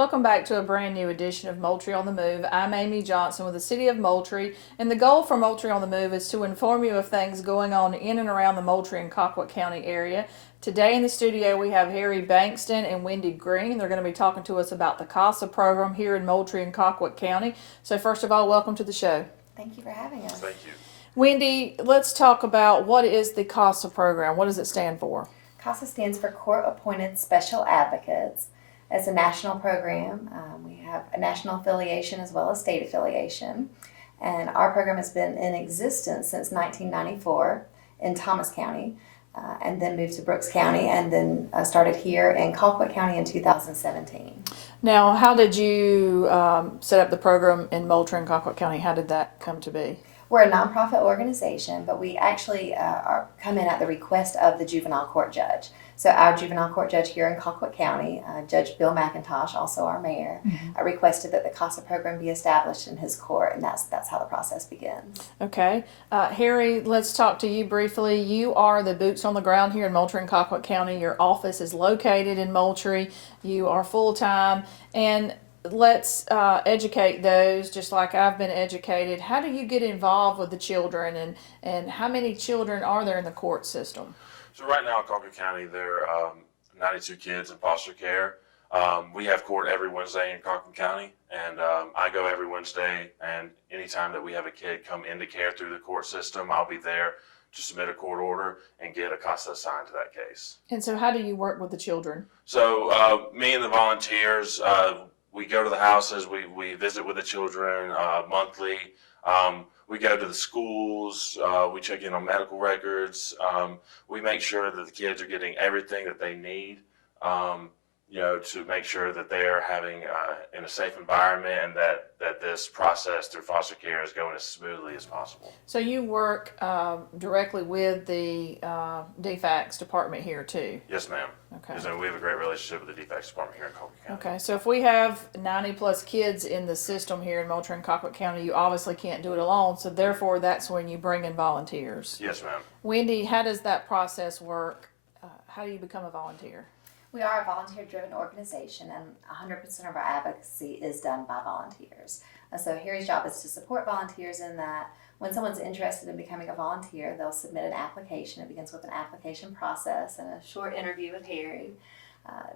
Welcome back to a brand new edition of Moultrie on the Move. I'm Amy Johnson with the City of Moultrie, and the goal for Moultrie on the Move is to inform you of things going on in and around the Moultrie and Colquitt County area. Today in the studio we have Harry Bankston and Wendy Greene. They're going to be talking to us about the CASA program here in Moultrie and Colquitt County. So first of all, welcome to the show. Thank you for having us. Thank you. Wendy, let's talk about what is the CASA program. What does it stand for? CASA stands for Court Appointed Special Advocates. It's a national program. We have a national affiliation as well as state affiliation. And our program has been in existence since 1994 in Thomas County, and then moved to Brooks County, and then started here in Colquitt County in 2017. Now, how did you set up the program in Moultrie and Colquitt County? How did that come to be? We're a nonprofit organization, but we actually come in at the request of the juvenile court judge. So our juvenile court judge here in Colquitt County, Judge Bill McIntosh, also our mayor, requested that the CASA program be established in his court, and that's how the process begins. Okay. Harry, let's talk to you briefly. You are the boots on the ground here in Moultrie and Colquitt County. Your office is located in Moultrie. You are full-time, and let's educate those, just like I've been educated. How do you get involved with the children, and how many children are there in the court system? So right now in Colquitt County, there are 92 kids in foster care. We have court every Wednesday in Colquitt County, and I go every Wednesday, and anytime that we have a kid come into care through the court system, I'll be there to submit a court order and get a CASA assigned to that case. And so how do you work with the children? So me and the volunteers, we go to the houses, we visit with the children monthly. We go to the schools, we check in on medical records. We make sure that the kids are getting everything that they need, to make sure that they're having in a safe environment, and that this process through foster care is going as smoothly as possible. So you work directly with the DFACS department here too? Yes, ma'am. Okay. Yes, we have a great relationship with the DFACS department here in Colquitt County. Okay, so if we have 90 plus kids in the system here in Moultrie and Colquitt County, you obviously can't do it alone, so therefore that's when you bring in volunteers. Yes, ma'am. Wendy, how does that process work? How do you become a volunteer? We are a volunteer-driven organization, and 100% of our advocacy is done by volunteers. So Harry's job is to support volunteers in that when someone's interested in becoming a volunteer, they'll submit an application. It begins with an application process and a short interview with Harry.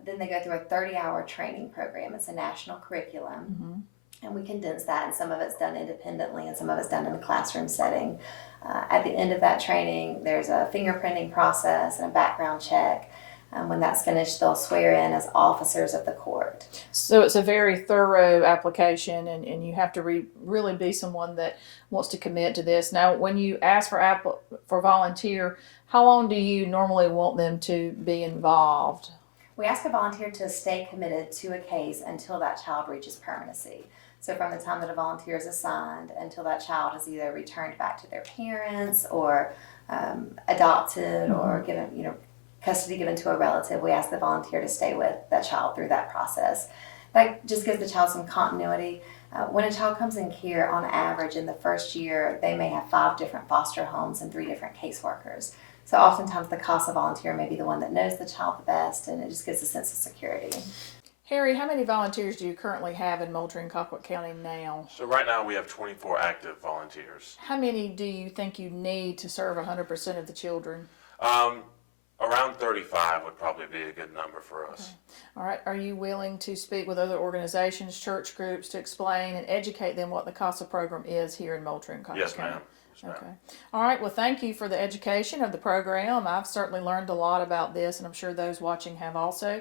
Then they go through a 30-hour training program. It's a national curriculum, and we condense that, and some of it's done independently and some of it's done in a classroom setting. At the end of that training, there's a fingerprinting process and a background check. When that's finished, they'll swear in as officers of the court. So it's a very thorough application, and you have to really be someone that wants to commit to this. Now, when you ask for volunteer, how long do you normally want them to be involved? We ask a volunteer to stay committed to a case until that child reaches permanency. So from the time that a volunteer is assigned until that child is either returned back to their parents or adopted or given, custody given to a relative, we ask the volunteer to stay with that child through that process. That just gives the child some continuity. When a child comes in care, on average, in the first year, they may have 5 different foster homes and 3 different caseworkers. So oftentimes the CASA volunteer may be the one that knows the child the best, and it just gives a sense of security. Harry, how many volunteers do you currently have in Moultrie and Colquitt County now? So right now we have 24 active volunteers. How many do you think you need to serve 100% of the children? Around 35 would probably be a good number for us. Okay. All right. Are you willing to speak with other organizations, church groups, to explain and educate them what the CASA program is here in Moultrie and Colquitt Yes, County? ma'am. Yes, ma'am. Okay. All right. Well, thank you for the education of the program. I've certainly learned a lot about this, and I'm sure those watching have also.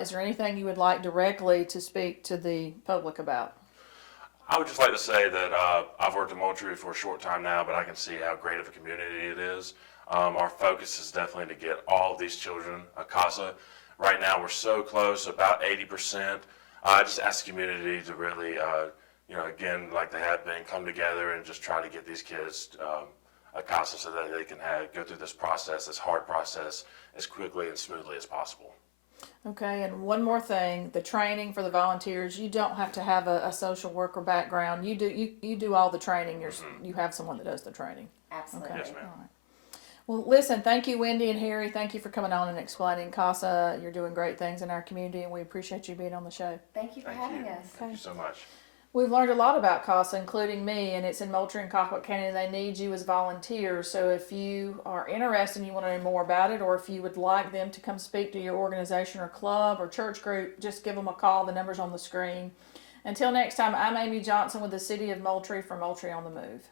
Is there anything you would like directly to speak to the public about? I would just like to say that I've worked in Moultrie for a short time now, but I can see how great of a community it is. Our focus is definitely to get all of these children a CASA. Right now we're so close, about 80%. I just ask the community to really, again, like they have been, come together and just try to get these kids a CASA so that they can go through this process, this hard process, as quickly and smoothly as possible. Okay, and one more thing, the training for the volunteers, you don't have to have a social worker background. You do all the training. You have someone that does the training. Absolutely. Yes, ma'am. All right. Well, listen, thank you, Wendy and Harry. Thank you for coming on and explaining CASA. You're doing great things in our community, and we appreciate you being on the show. Thank you for Thank having you. us. Thank you so much. We've learned a lot about CASA, including me, and it's in Moultrie and Colquitt County, and they need you as volunteers. So if you are interested and you want to know more about it, or if you would like them to come speak to your organization or club or church group, just give them a call. The number's on the screen. Until next time, I'm Amy Johnson with the City of Moultrie for Moultrie on the Move.